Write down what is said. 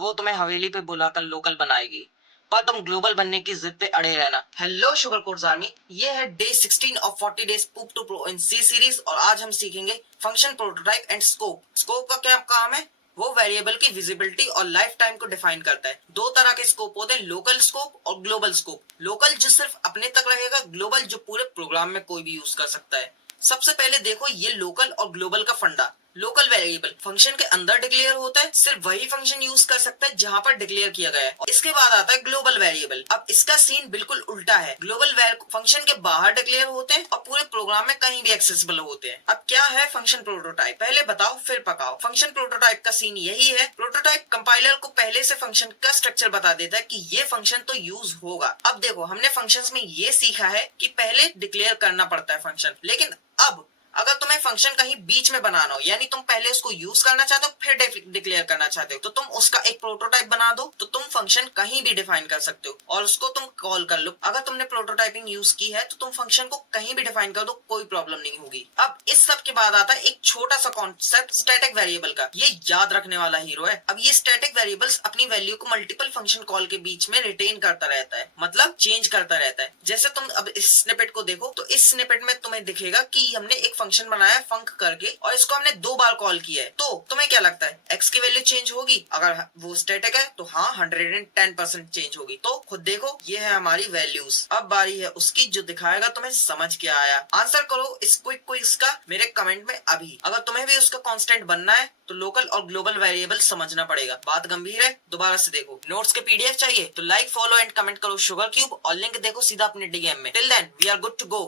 वो तुम्हें हवेली पे बुलाकर लोकल बनाएगी, पर तुम ग्लोबल बनने की जिद पे अड़े रहना। हेलो शुगर कोर्स आर्मी, ये है डे 16 ऑफ 40 डेज पूप to pro in C series और आज हम सीखेंगे function, prototype and scope. Scope का क्या काम है? वो वेरिएबल की विजिबिलिटी और लाइफ टाइम को डिफाइन करता है। दो तरह के स्कोप होते हैं, लोकल स्कोप और ग्लोबल स्कोप। लोकल जो सिर्फ अपने तक रहेगा, ग्लोबल जो पूरे प्रोग्राम में कोई भी यूज कर सकता है। सबसे पहले देखो ये लोकल और ग्लोबल का फंडा। लोकल वेरिएबल फंक्शन के अंदर डिक्लेयर होता है, सिर्फ वही फंक्शन यूज कर सकता है जहां पर डिक्लेयर किया गया है। और इसके बाद आता है ग्लोबल वेरिएबल। अब इसका सीन बिल्कुल उल्टा है। ग्लोबल फंक्शन के बाहर डिक्लेयर होते हैं और पूरे प्रोग्राम में कहीं भी एक्सेसिबल होते हैं। अब क्या है फंक्शन प्रोटोटाइप? पहले बताओ फिर पकाओ। फंक्शन प्रोटोटाइप का सीन यही है। प्रोटोटाइप कंपाइलर को पहले से फंक्शन का स्ट्रक्चर बता देता है कि ये फंक्शन तो यूज होगा। अब देखो हमने फंक्शंस में ये सीखा है कि पहले डिक्लेयर करना पड़ता है फंक्शन, लेकिन अब अगर तुम्हें फंक्शन कहीं बीच में बनाना हो, यानी तुम पहले उसको यूज करना चाहते हो फिर डिक्लेयर करना चाहते हो, तो तुम उसका एक प्रोटोटाइप बना दो, तो तुम फंक्शन कहीं भी डिफाइन कर सकते हो और उसको तुम कॉल कर लो। अगर तुमने प्रोटोटाइपिंग यूज की है तो तुम फंक्शन को कहीं भी डिफाइन कर दो, कोई प्रॉब्लम नहीं होगी। अब इस सब के बाद आता है एक छोटा सा कॉन्सेप्ट स्टैटिक वेरिएबल का। ये याद रखने वाला हीरो है। अब ये स्टैटिक वेरिएबल्स अपनी वैल्यू को मल्टीपल फंक्शन कॉल के बीच में रिटेन करता रहता है, मतलब चेंज करता रहता है। जैसे तुम अब इस स्निपेट को देखो तो इस स्निपेट में तुम्हें दिखेगा कि हमने एक फंक्शन बनाया फंक करके और इसको हमने 2 बार कॉल किया है। तो तुम्हें क्या लगता है एक्स की वैल्यू चेंज होगी? अगर वो स्टैटिक है तो हाँ 110% चेंज होगी। तो खुद देखो ये है हमारी वैल्यूज। अब बारी है उसकी जो दिखाएगा तुम्हें समझ क्या आया। आंसर करो इस क्विक क्विज का मेरे कमेंट में अभी। अगर तुम्हें भी उसका कांस्टेंट बनना है तो लोकल और ग्लोबल वेरिएबल समझना पड़ेगा। बात गंभीर है, दोबारा से देखो। नोट्स के पीडीएफ चाहिए तो लाइक, फॉलो एंड कमेंट करो शुगर क्यूब और लिंक देखो सीधा अपने डीएम में। Till then we are good to go.